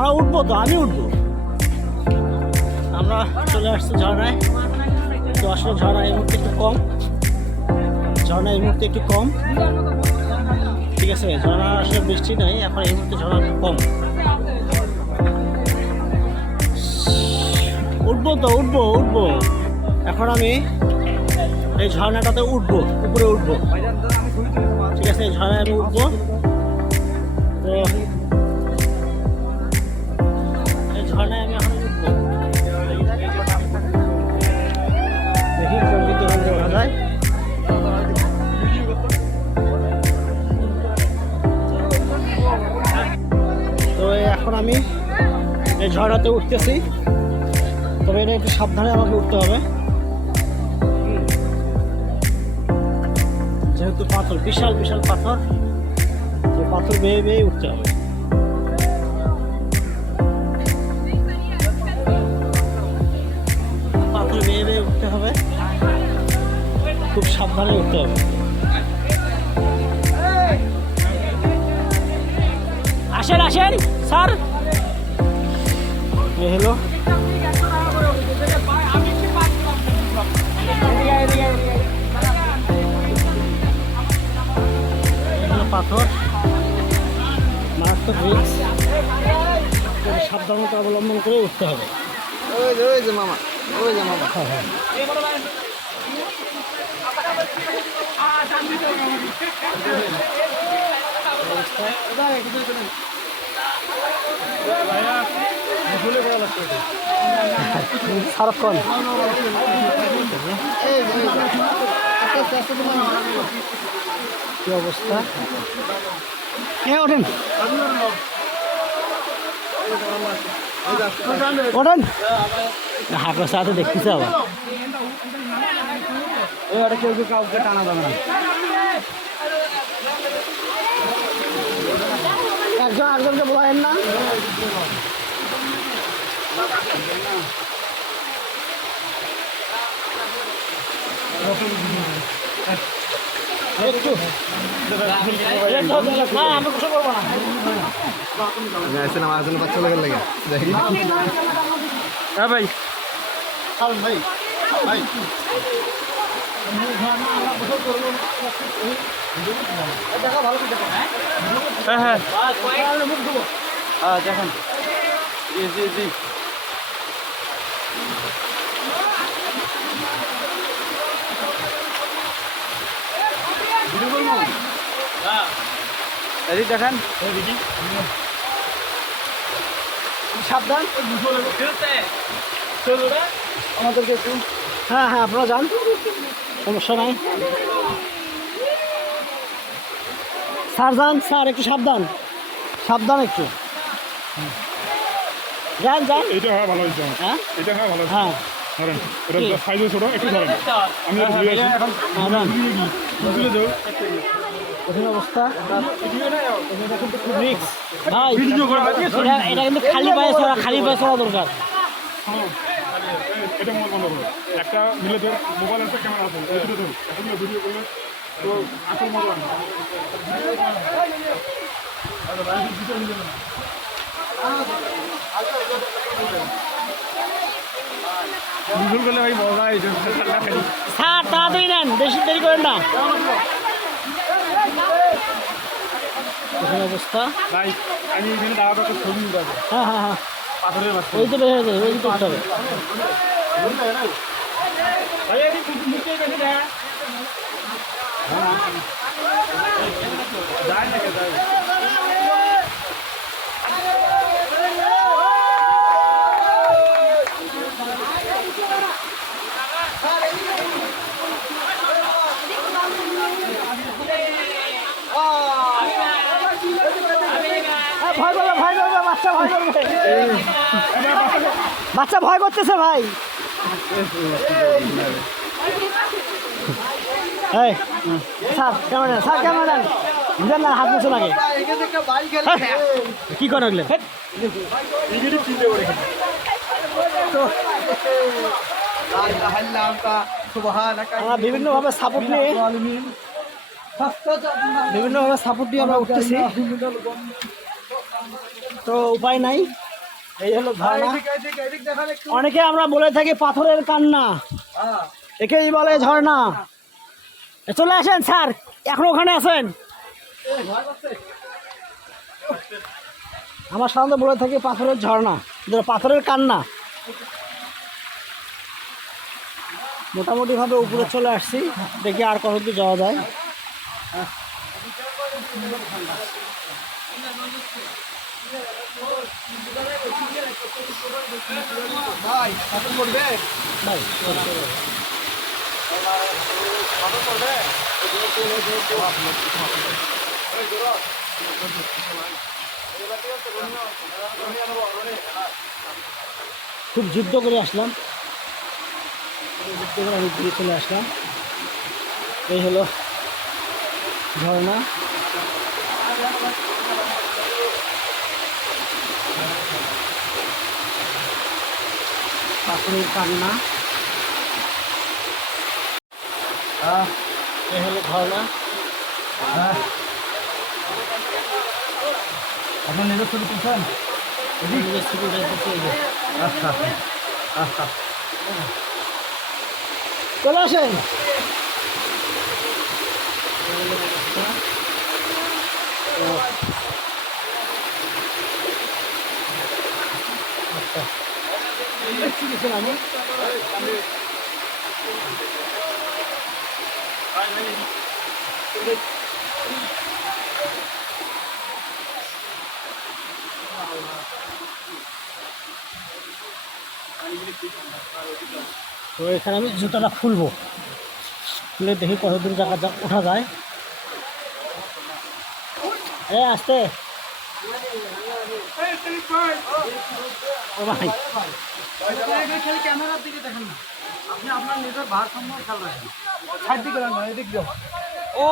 আমরা উঠবো তো, আমি উঠবো। আমরা চলে আসছি ঝর্ণায়। তো আসলে ঝর্ণা এই মুহূর্তে একটু কম, ঝর্ণা এই মুহূর্তে একটু কম, ঠিক আছে। ঝর্ণা আসলে বৃষ্টি নাই এখন, এই মুহূর্তে ঝর্ণা একটু কম। উঠবো তো, উঠবো উঠবো। এখন আমি এই ঝর্ণাটাতে উঠবো, উপরে উঠবো, ঠিক আছে। এই ঝর্ণায় আমি উঠবো। তো এই ঝর্ণায় আমি এখন উঠবো, দেখি কোন দিকে ওঠা যায়। তো এখন আমি এই ঝর্ণাতে উঠতেছি, তবে এটা একটু সাবধানে আমাকে উঠতে হবে, যেহেতু পাথর, বিশাল বিশাল পাথর, তো পাথর বেয়ে বেয়ে উঠতে হবে। পাথর বেয়ে বেয়ে উঠতে হবে, খুব সাবধানে উঠতে হবে। আসেন আসেন স্যার, এ হলো পাথর, মারাত্মক রিস্ক, সাবধানতা অবলম্বন করে উঠতে হবে। ওই যে মামা, ওই যে মামা। হ্যাঁ হ্যাঁ, সারাক্ষণ কি অবস্থা? হ্যাঁ ওঠেন ওঠেন, হাঁকড়ার সাথে দেখতেছে আবার। ওটা কেউ কেউ কাউকে টানা যাবে না। একজন একজনকে বলেন না। একটু না, আমি কিছু করবো না। আমার জন্য বাচ্চা লাগার লাগে দেখি। হ্যাঁ ভাই, ভাই ভাই হ্যাঁ হ্যাঁ দেখেন, জি জি জি। এদিক দেখেন, সাবধান আমাদেরকে একটু। হ্যাঁ হ্যাঁ, আপনারা যান, সমস্যা নাই। স্যার যান, স্যার একটু সাবধান, সাবধান একটু যান যান। এটা হয় ভালো হয়েছে, হ্যাঁ এটা হয় ভালো হয়েছে। হ্যাঁ ধরেন, এটা সাইজে ছোট, একটু ধরেন। আমি কঠিন অবস্থা খুব রিস্ক ভাই, এটা কিন্তু খালি পায়ে চড়া, খালি পায়ে চড়া দরকার। এটা মোবাইল বন্ধ করুন, একটা মিলে ধর, মোবাইল আছে, ক্যামেরা আছে, এই দুটো ধরুন। এখন ভিডিও করলে তো আসল মজা হয়। ভিডিও করলে ভাই মজা হয়। স্যার তাড়াতাড়ি নেন, বেশি দেরি করেন না। কঠিন অবস্থা ভাই, আমি এখানে দাঁড়াতে একটা ছবি নিতে হবে হ্যাঁ হ্যাঁ হ্যাঁ, পাথরের মাঝে। ওই তো বের হয়ে যাবে, ওই তো করতে হবে। ভাই এদিক মুখে বেশি দেয় যায় না কে যায়। ভয় করবে, ভয় করবে, বাচ্চা ভয় করবে, বাচ্চা ভয় করতেছে ভাই। এই স্যার ক্যামেরা, স্যার ক্যামেরা বুঝলেন না, হাত মুছে লাগে। কি করে রাখলেন? আমরা বিভিন্নভাবে সাপোর্ট নিয়ে আমরা উঠতেছি, তো উপায় নাই। এই হলো ঝর্ণা। অনেকে আমরা বলে থাকি পাথরের কান্না, একেই বলে ঝর্ণা। চলে আসেন স্যার, এখন ওখানে আছেন। আমার সাধারণত বলে থাকি পাথরের ঝর্ণা, যেটা পাথরের কান্না। মোটামুটি ভাবে উপরে চলে আসছি, দেখি আর কত দূর যাওয়া যায়। ভাই পাথর পড়বে ভাই পাথর পড়বে খুব যুদ্ধ করে আসলাম, যুদ্ধ করে আমি ঘুরে চলে আসলাম। এই হলো ঝর্ণা। পাথরের কান্না। এই হলো ঝর্ণা। আপনার নিজের ছবি তুলছেন? আচ্ছা আচ্ছা চলে আসেন। আমি তো এখানে আমি জুতাটা খুলবো, খুলে দেখি কতদূর জায়গা ওঠা যায়। আসতে ও ভাই, ক্যামেরার দিকে দেখেন না, আপনি আপনার নিজের ভারসাম্য খেয়াল রাখেন। সাইড দিকে না, এদিক দিও। ও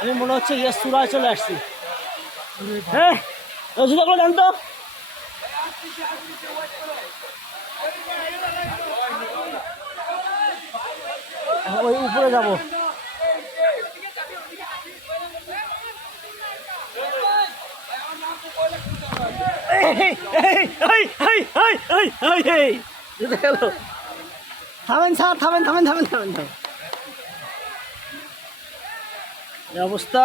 আমি মনে হচ্ছে চূড়ায় চলে আসছি। হ্যাঁ জুতাগুলো জান তো। ওই উপরে যাবো। থামেন স্যার, থামেন থামেন থামেন থামেন থামেন। এই অবস্থা।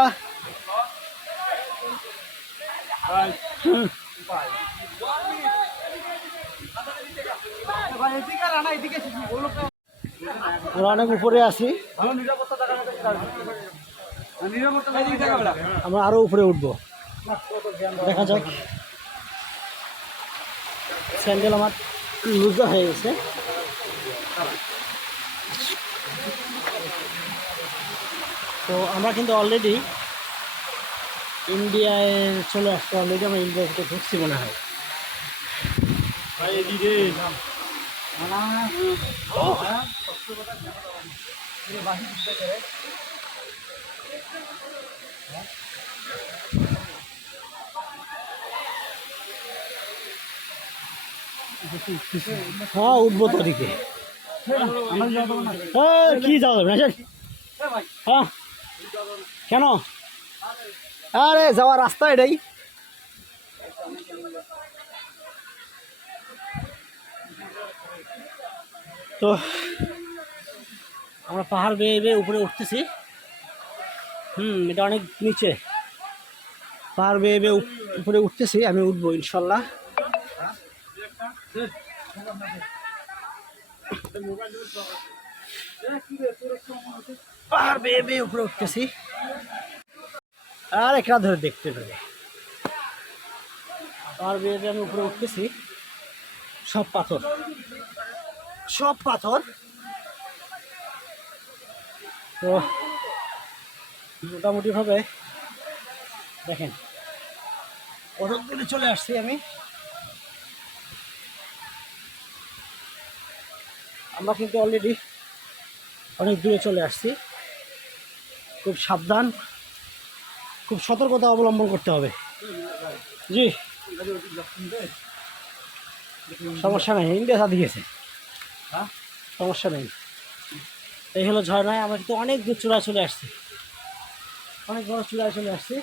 আমরা অনেক উপরে আছি, আমরা আরো উপরে উঠবো, দেখা যাক। স্যান্ডেল আমার লুজা হয়ে গেছে। তো আমরা কিন্তু অলরেডি ইন্ডিয়ায় চলে আসছি, অলরেডি আমরা ইন্ডিয়াতে ঢুকছি মনে হয়। হ্যাঁ উঠবো তো দিকে। কি যাওয়া যাবে না? হ্যাঁ কেন? আরে যাওয়ার রাস্তা এটাই। তো আমরা পাহাড় বেয়ে বেয়ে উপরে উঠতেছি। এটা অনেক নিচে, পাহাড় বেয়ে বেয়ে উপরে উঠতেছি। আমি উঠবো ইনশাল্লাহ। পাহাড় বেয়ে বেয়ে উপরে উঠতেছি, আর একটা ধরে দেখতে পাবে। পাহাড় বেয়ে বেয়ে আমি উপরে উঠতেছি। সব পাথর, সব পাথর। তো মোটামুটি ভাবে দেখেন কত দূরে চলে আসছি আমি। আমরা কিন্তু অলরেডি অনেক দূরে চলে আসছি। খুব সাবধান, খুব সতর্কতা অবলম্বন করতে হবে। জি সমস্যা নেই, ইন্ডিয়া সাথে গেছে, সমস্যা নেই। এই হলো ঝর্ণায়। আমরা কিন্তু অনেক দূর চূড়ায় চলে আসছি, অনেক বড় চূড়ায় চলে আসছি।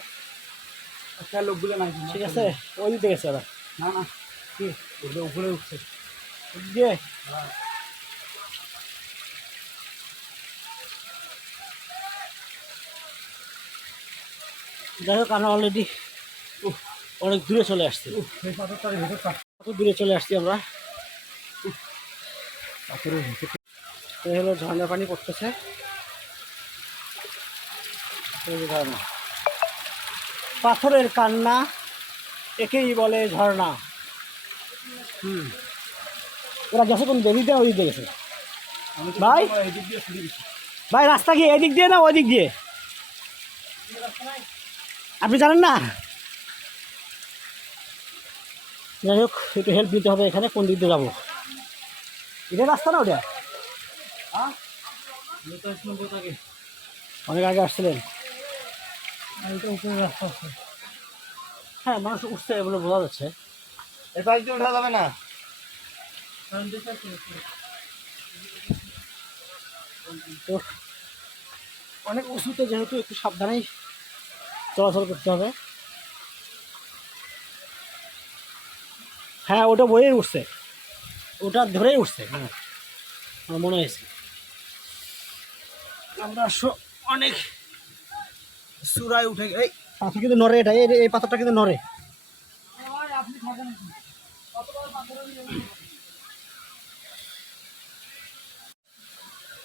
লোকগুলো নাই, ঠিক আছে, ওই দিতে গেছে ওরা। না না কি উপরে উঠছে দিয়ে যাই হোক আমরা অলরেডি অনেক দূরে চলে আসছি। সেই পাথরটার ভেতরটা কত দূরে চলে আসছি আমরা। পাথরের ভেতর এই হলো ঝর্ণা পানি পড়তেছে। এই যে ঝর্ণা, পাথরের কান্না একেই বলে ঝর্ণা। ওরা গেছে কোন দিক দিয়ে? ওই দিক দিয়ে গেছে ভাই। এদিক দিয়ে ছুটে গেছি। ভাই রাস্তা কি এদিক দিয়ে না ওই দিক দিয়ে? আপনি জানেন না? যাই হোক একটু হেল্প নিতে হবে এখানে। কোন দিক দিয়ে যাবো? এটা রাস্তা না ওটা? হ্যাঁ এটা আসলাম কোথা থেকে? অনেক আগে আসছিলেন। এটা উপরে রাস্তা আছে। হ্যাঁ মানুষ উঠছে এগুলো বোঝা যাচ্ছে। এই পাশ দিয়ে ওঠা যাবে না। তো অনেক উঁচুতে যেহেতু একটু সাবধানেই চলাচল করতে হবে। হ্যাঁ ওটা বয়েই উঠছে, ওটা ধরেই উঠছে। হ্যাঁ আমার মনে হয়েছে। আমরা অনেক চূড়ায় উঠে এই পাথর কিন্তু নড়ে। এটা এই পাথরটা কিন্তু নড়ে।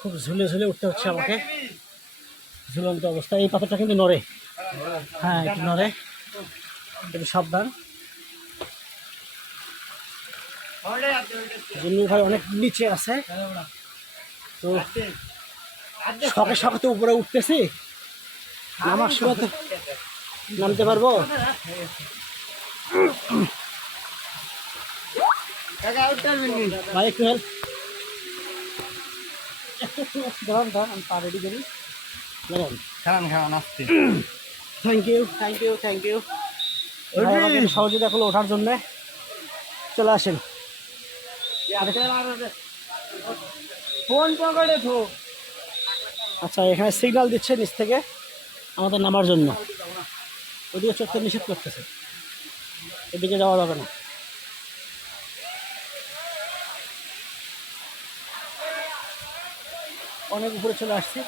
খুব ঝুলে ঝুলে উঠতে হচ্ছে আমাকে, ঝুলন্ত অবস্থা। এই পাথরটা কিন্তু নড়ে। হ্যাঁ একটু নড়ে, একটু সাবধান। জন্নু ভাই অনেক নিচে আছে, তো শখে শখে তো উপরে উঠতেছি। নামার সময় তো নামতে পারবো। ভাই একটু হেল্প, আমি পা রেডি করি। খান আসতে। Thank you thank you thank you. সহযোগিতা করলো ওঠার জন্যে। চলে আসেন। ফোন পকেটে থো। আচ্ছা এখানে সিগন্যাল দিচ্ছে নিচ থেকে আমাদের নামার জন্য। ওদিকে চড়তে নিষেধ করতেছে, এদিকে যাওয়া যাবে না। অনেক উপরে চলে আসছি।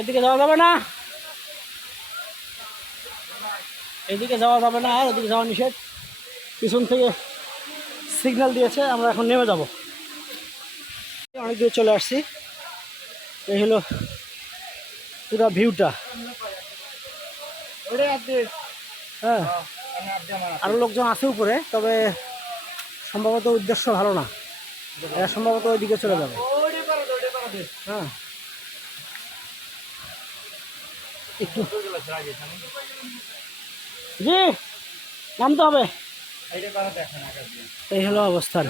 এদিকে যাওয়া যাবে না, এদিকে যাওয়া যাবে না, আর এদিকে যাওয়া নিষেধ। পিছন থেকে সিগন্যাল দিয়েছে, আমরা এখন নেমে যাব। অনেক দূরে চলে আসছি। এই হলো পুরো ভিউটা। হ্যাঁ আরও লোকজন আছে উপরে, তবে সম্ভবত উদ্দেশ্য ভালো না। এরা সম্ভবত ওইদিকে চলে যাবে। হ্যাঁ একটু জি নামতে হবে। এই হলো অবস্থান।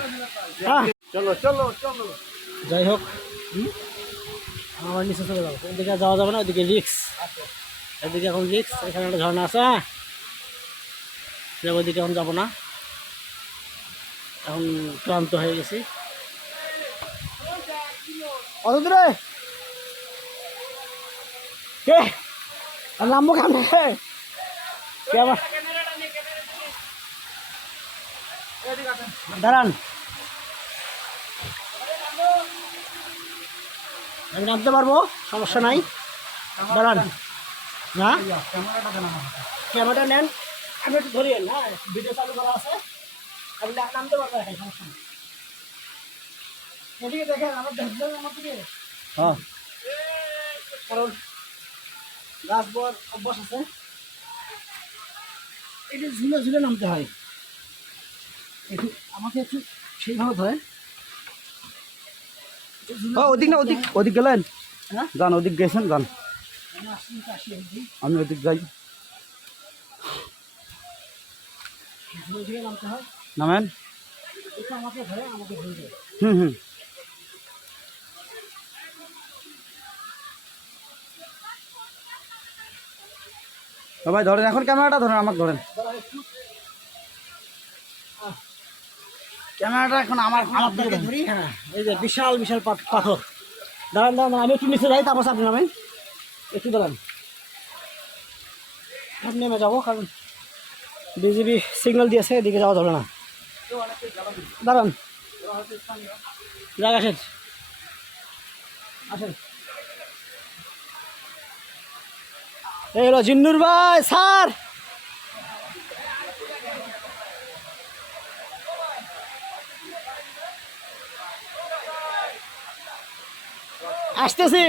হ্যাঁ চলো চলো চলো। যাই হোক আমার নিচে চলে যাবো। ওইদিকে যাওয়া যাবে না, ওইদিকে রিক্স। এদিকে এখন রিক্স। এখানে একটা ঝর্ণা আছে। হ্যাঁ যাবো, ওইদিকে এখন যাবো না, এখন ক্লান্ত হয়ে গেছি। কত দূরে কে আর নামবো কেমনে? কে আবার দাঁড়ান, আমি নামতে পারবো, সমস্যা নাই। দাঁড়ান না, ক্যামেরাটা নেন, আমি একটু ধরিয়েন। হ্যাঁ ভিডিও চালু করা আছে, আমি নামতে পারবো এখন, সমস্যা নেই। এদিকে দেখেন আমার দেখবেন আমার দিকে। হ্যাঁ কারণ গাছ বর অভ্যাস আছে, একটু ঝুলে ঝুলে নামতে হয়। একটু আমাকে একটু সেইভাবে ধরে। ওদিক না, ওদিক ওদিক গেলেন? হ্যাঁ যান, ওদিক গেছেন, যান। আমি ওদিক যাই। ঝুলে ঝুলে নামতে হয়। নামেন। একটু আমাকে ধরে, আমাকে ধরে। হুম। ভাই ধরেন, এখন ক্যামেরাটা ধরেন, আমাকে ধরেন। ক্যামেরাটা এখন আমার আপনাকে ধরি। হ্যাঁ এই যে বিশাল বিশাল পাথর। দাঁড়ান দাঁড়ান, আমি একটু নিচে যাই, তারপর আপনি নামেন। একটু দাঁড়ান, আমি নেমে যাবো, কারণ বিজিবি সিগন্যাল দিয়েছে, এদিকে যাওয়া যাবে না। দাঁড়ান, যাক আসেন আসেন। এই হলো জিন্নুর ভাই স্যার। আসতেছি।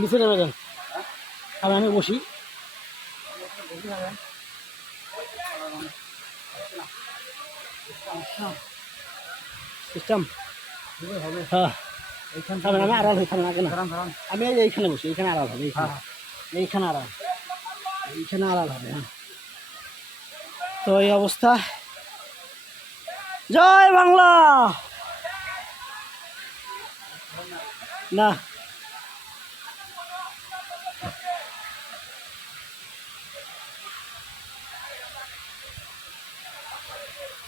নিচে নেমে যান, আমি বসি। সিস্টেম হ্যাঁ, আমি আড়াল হইতাম না কেন, আমি এইখানে বসি, এইখানে আড়াল হবে, এইখানে আড়াল, এইখানে আড়াল হবে। হ্যাঁ, তো এই অবস্থা। জয় বাংলা। না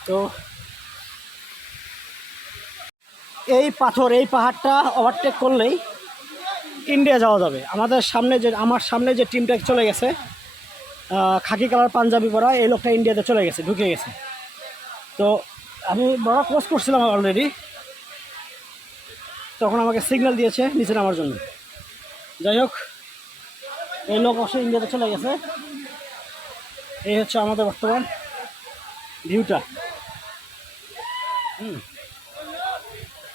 তো এই পাথর, এই পাহাড়টা ওভারটেক করলেই ইন্ডিয়া যাওয়া যাবে। আমার সামনে যে টিমটা চলে গেছে, খাকি কালার পাঞ্জাবি পরা, এই লোকটা ইন্ডিয়াতে চলে গেছে, ঢুকে গেছে। তো আমি বড় ক্রস করছিলাম অলরেডি, তখন আমাকে সিগন্যাল দিয়েছে নিচে নামার জন্য। যাই হোক, এই লোক অবশ্য ইন্ডিয়াতে চলে গেছে। এই হচ্ছে আমাদের বর্তমান ভিউটা।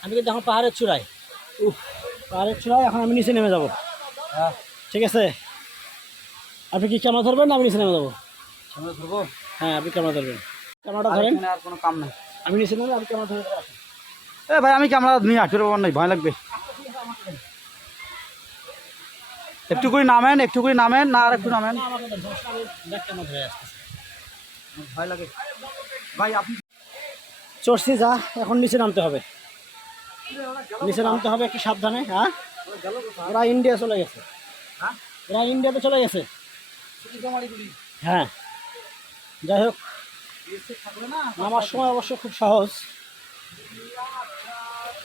আমি কিন্তু এখন পাহাড়ের চূড়ায়, পাহাড়ের চূড়ায়। এখন আমি নিচে নেমে যাব। হ্যাঁ, ঠিক আছে, আপনি কি ক্যামেরা ধরবেন না আমি নিচে নেমে যাবো? সামনে ধরবো। হ্যাঁ, আপনি ক্যামেরা ধরবেন, ক্যামেরাটা ধরেন। এখানে আর কোনো কাম নাই। আমি নিচে নেমে, আপনি ক্যামেরা ধরে রাখেন। এ ভাই, আমি ক্যামেরা নিয়ে আসতে পারবো না, ভয় লাগবে। একটু করে নামেন, একটু করে নামেন, না আর একটু নামেন। না, আমাকে দেন, সমস্যা নেই, আমি ব্যাক ক্যামেরা ধরে আসতেছি। ভয় লাগে ভাই। আপনি চড়ছি, যা এখন নিচে নামতে হবে, নিচে নামতে হবে একটু সাবধানে। হ্যাঁ, ওরা ইন্ডিয়া চলে গেছে, ওরা ইন্ডিয়াতে চলে গেছে। হ্যাঁ, যাই হোক, নামার সময় অবশ্য খুব সহজ,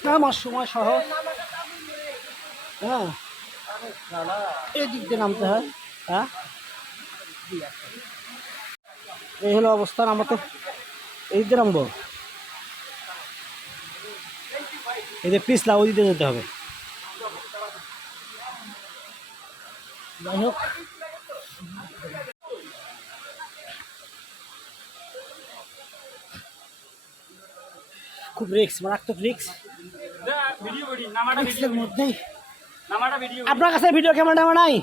নামার সময় সহজ। হ্যাঁ, এই দিক দিয়ে নামতে হয়। হ্যাঁ, এই হলো অবস্থান। আমরা তো এই দিকে নামবো, এই যে পিছলা ওই দিকে যেতে হবে। যাই হোক, খুব রিক্স, মারাত্মক রিক্স। রিক্সের মধ্যেই আপনার কাছে ভিডিও ক্যামেরা নাই,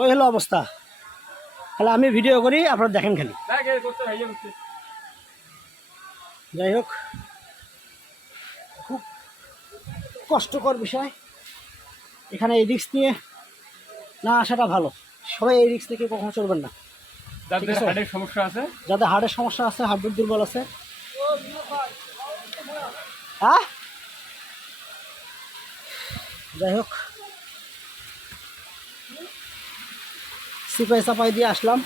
ওই হলো অবস্থা। তাহলে আমি ভিডিও করি, আপনারা দেখেন খালি। যাই হোক, খুব কষ্টকর বিষয়। এখানে এই রিক্স নিয়ে না আসাটা ভালো। সবাই এই রিক্স থেকে কখনো চলবেন না। যাদের হার্টের সমস্যা আছে, যাদের হার্টের সমস্যা আছে, হার্টবিট দুর্বল আছে। হ্যাঁ, যাই হোক, সিপাই চাপাই দিয়ে আসলাম,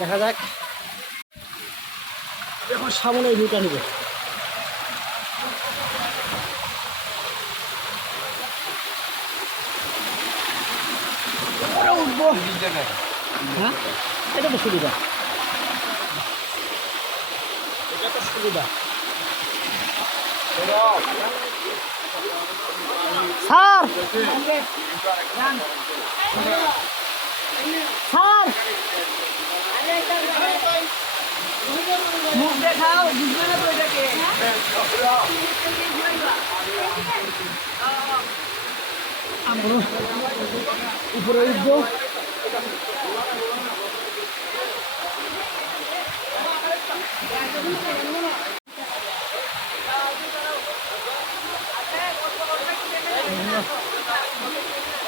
দেখা যাক। এখন সামনে এই ভিউটা নিবে। উঠবো। হ্যাঁ, এটা তো সুবিধা, এটা তো সুবিধা। স্যার, স্যার, মুখ দেখাও, বুঝবে না তো এটাকে। আমরা উপরে উঠবো।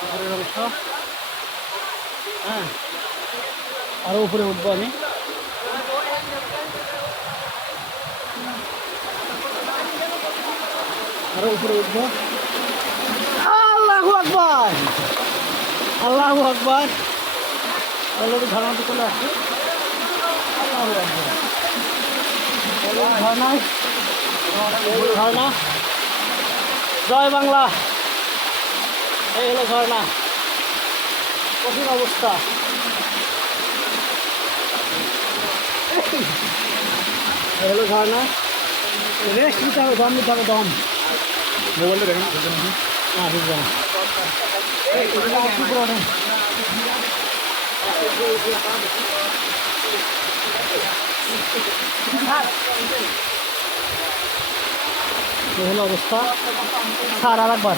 উপরের অংশ। হ্যাঁ, আরো উপরে উঠবো আমি। আরো উপরে উঠবো। আল্লাহু আকবার, আল্লাহু আকবার। অলরেডি ঝর্ণাতে চলে আসছে। আল্লাহু আকবার, ঝর্ণায়, ঝর্ণা। জয় বাংলা। এই হলো ঝর্ণা, কঠিন অবস্থা। এই হলো ঝর্ণা, রেস্ট নিতে হবে, দম নিতে হবে, দম। মোবাইলটা দেখেন না বুঝবে না। এই হলো অবস্থা। স্যার আর একবার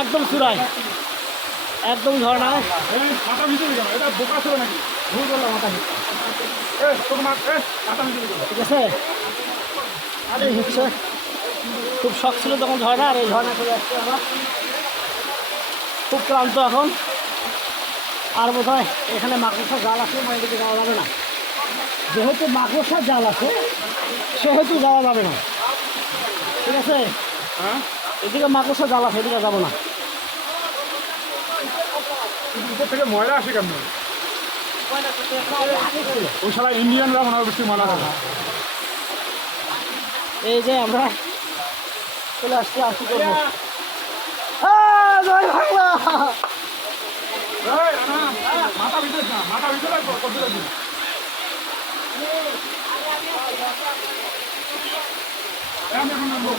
একদম চূড়ায়, একদম ঝর্ণায়। মাথা ভিতরে গেল, এটা বোকা ছিল নাকি? ভুল করলাম, মাথা ঠিক আছে। আর এই হচ্ছে খুব শখ ছিল তখন ঝর্ণা, আর এই ঝর্ণা চলে আসছে আমার। খুব ক্লান্ত এখন। আর বোধ হয় এখানে মাকড়সার জাল আছে, মানে এদিকে যাওয়া যাবে না। যেহেতু মাকড়সার জাল আছে সেহেতু যাওয়া যাবে না, ঠিক আছে। হ্যাঁ, এদিকে মাকড়সার জাল আছে, এদিকে যাবো না। উপর থেকে ময়লা আসে কেমন? ওই শালা ইন্ডিয়ানরা মনে হয় বেশি ময়লা থাকে। এই যে আমরা চলে আসছি, আসি করবো। জয় বাংলা। মাথা ভিতরে না, মাথা ভিতরে করতে লাগবে। আমি এখন নামবো।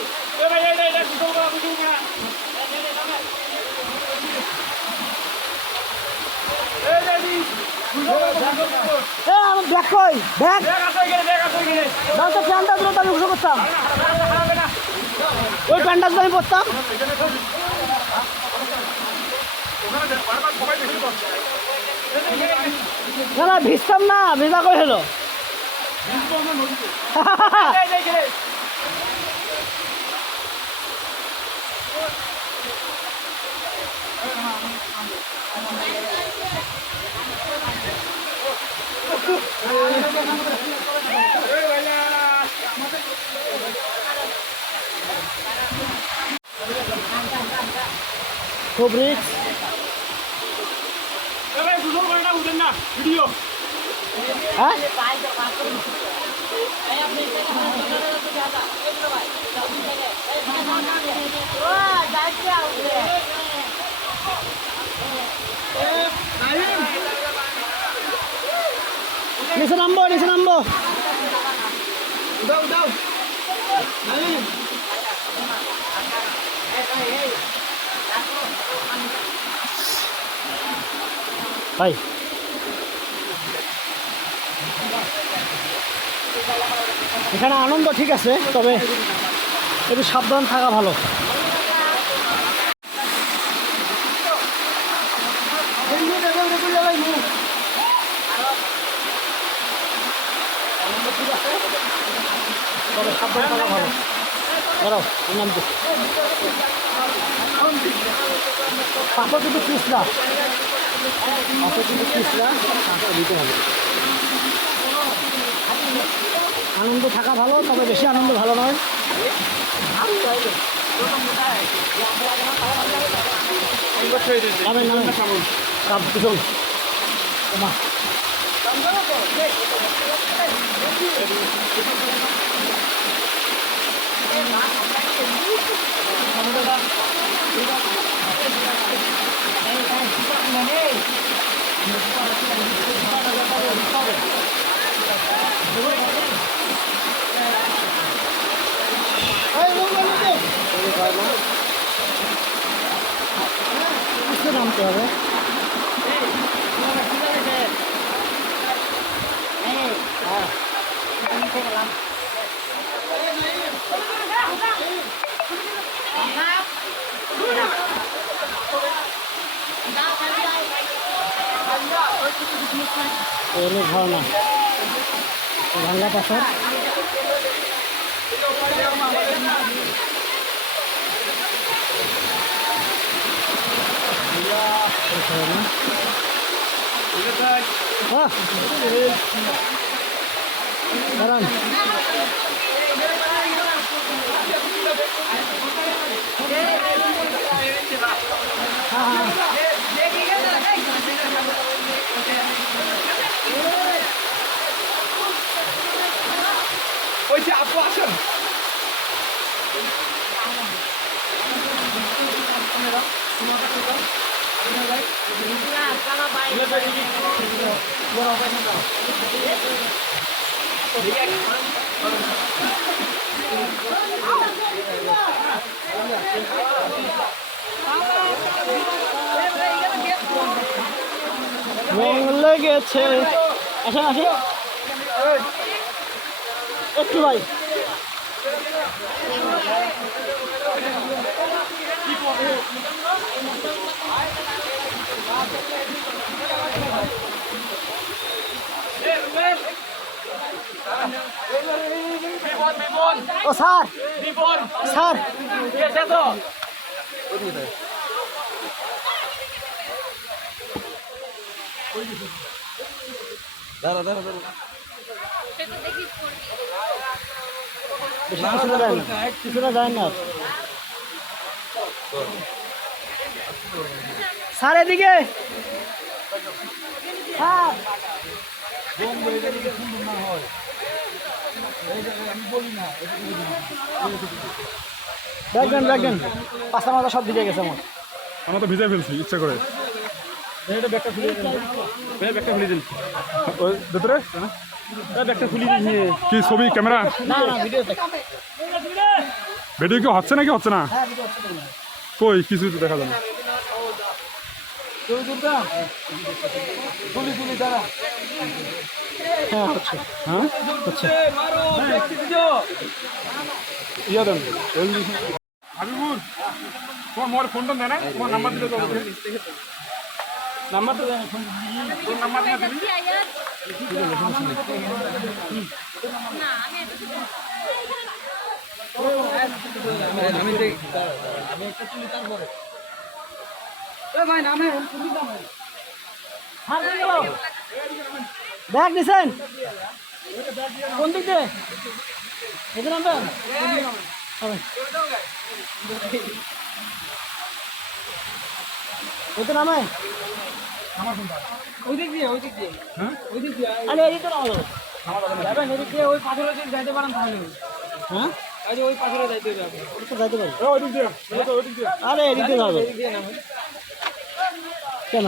আমি ব্যাগ কই, ব্যাগ দাও তো, প্যান্টটা দিলে তো আমি উঠে করতাম। ওই প্যান্টটা যদি আমি পরতাম। না না, ভিজতাম না, ভিজা করে হলো। খুব রিক্স। ভিডিও হ্যাঁ, নিচে নামবো, নিচে নামবো। ভাই এখানে আনন্দ ঠিক আছে, তবে একটু সাবধান থাকা ভালো। তবে সাবধান থাকা ভালো। দাঁড়াও, নামতে পাথর কিন্তু পিছলা, পাথর কিন্তু পিছলা, পাথর দিতে হবে। আনন্দ থাকা ভালো, তবে বেশি আনন্দ ভালো নয়। নামেন নামেন, সব কিছু মা নামতে হবে। হলো ঝর্ণা, ভাঙ্গা পাথর। দাঁড়ান, ওই যে আপু আসেন। রং লেগেছে। আসেন আসেন একটু ভাই। ও স্যার স্যার কিছুটা যায় না স্যার এদিকে স্যার দেখবেন দেখবেন পাঁচটা মাথা সব দিকে গেছে আমার। আমরা তো ভিজাই ফেলছি ইচ্ছা করে। ব্যাগটা খুলে দিন, ব্যাগটা খুলে দিন ওই ভেতরে ব্যাগটা খুলে দিন। কি ছবি ক্যামেরা? না না ভিডিও ভিডিও কি হচ্ছে নাকি হচ্ছে না? কই কিছু তো দেখা যায় না। হ্যাঁ হচ্ছে হ্যাঁ হচ্ছে ইয়া দেন হাবিবুর, তোমার মোর ফোনটা দেয় না, তোমার নাম্বার দিলে তো নাম্বার তো দেয় না, তোর নাম্বার না দিবি। ব্যাগ নিছেন কোন দিক দিয়ে? এখানে নামবেন ওইটা নামে ওই দিক দিয়ে হ্যাঁ ওই দিক দিয়ে আরে এদিকে নামা যাবে। যাবেন এদিক দিয়ে ওই পাথরের দিকে যাইতে পারেন তাহলে হ্যাঁ এই যে ওই পাথরে যাইতে হবে আপনি ওদিকে যাইতে পারি। ওই দিক দিয়ে, ওই দিক দিয়ে। আরে এদিকে যাবে এদিক দিয়ে নামেন কেন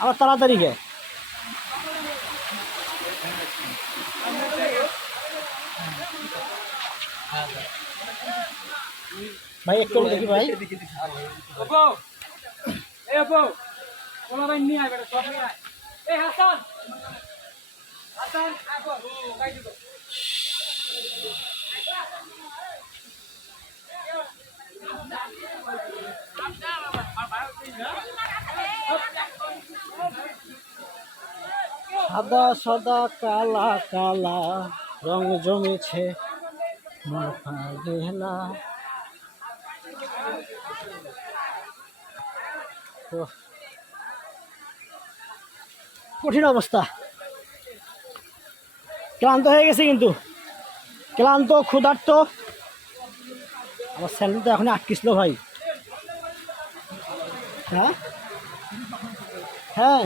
আবার তাড়াতাড়ি গে? ভাই একটু দেখি ভাই। আপু এই আপু ওলা ভাই নিয়ে আয় বেটা সব নিয়ে আয় এই হাসান হাসান আপু কাই দিও সাদা সাদা কালা কালা রং জমেছে মাথা গেলা। কঠিন অবস্থা, ক্লান্ত হয়ে গেছে কিন্তু, ক্লান্ত ক্ষুধার্ত। আমার স্যান্ডেল তো এখন আটকিছিল ভাই। হ্যাঁ হ্যাঁ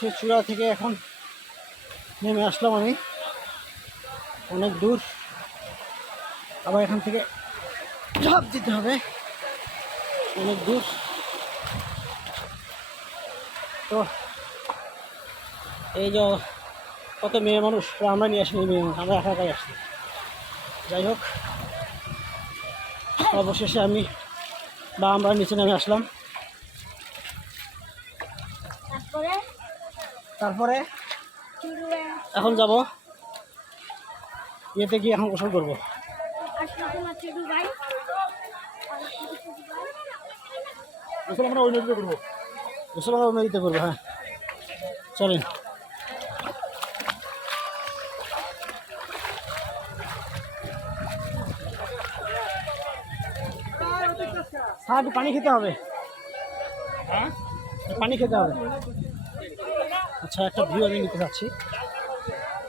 সে চূড়া থেকে এখন নেমে আসলাম আমি, অনেক দূর, আবার এখান থেকে ঝাঁপ দিতে হবে, অনেক দূর। তো এই যে কত মেয়ে মানুষ, আমরা নিয়ে আসিনি মেয়ে মানুষ, আমরা একা একাই আসছি। যাই হোক অবশেষে আমরা নিচে নেমে আসলাম। তারপরে এখন যাব ইয়েতে গিয়ে এখন গোসল করবো। গোসল আমরা ওই নদীতে করবো। গোসল আমরা নদীতে করবো। হ্যাঁ চলেন। স্যার পানি খেতে হবে, পানি খেতে হবে। আচ্ছা একটা ভিউ আমি নিতে চাচ্ছি,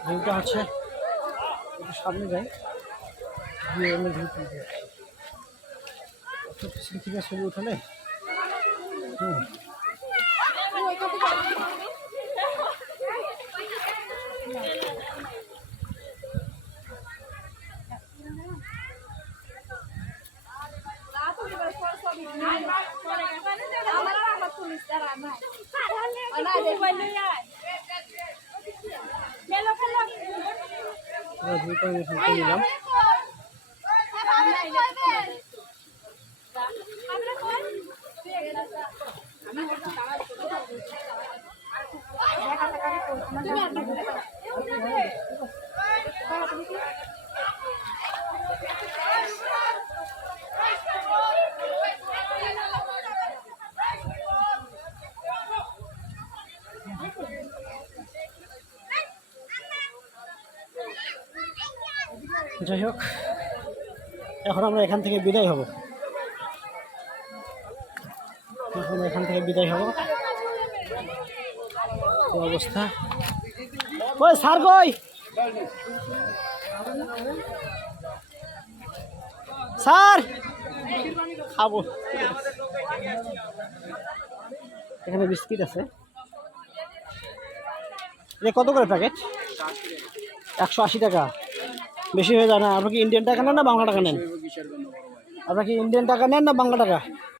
ভিউটা হচ্ছে একটু সামনে যাই, ভিউ আমি ভিউ তুলতে যাচ্ছি। পিছন থেকে ছবি উঠালে ভিউটা আমি এখান থেকে নিলাম। যাই হোক, এখন আমরা এখান থেকে বিদায় হব, এখন এখান থেকে বিদায় হব। তো অবস্থা, ওই স্যার কই, স্যার খাবো। এখানে বিস্কিট আছে, এটা কত করে প্যাকেট? 180 টাকা, বেশি হয়ে যায় না? আপনার কি ইন্ডিয়ান টাকা নেন না বাংলা টাকা নেন? আপনার কি ইন্ডিয়ান টাকা নেন না বাংলা টাকা?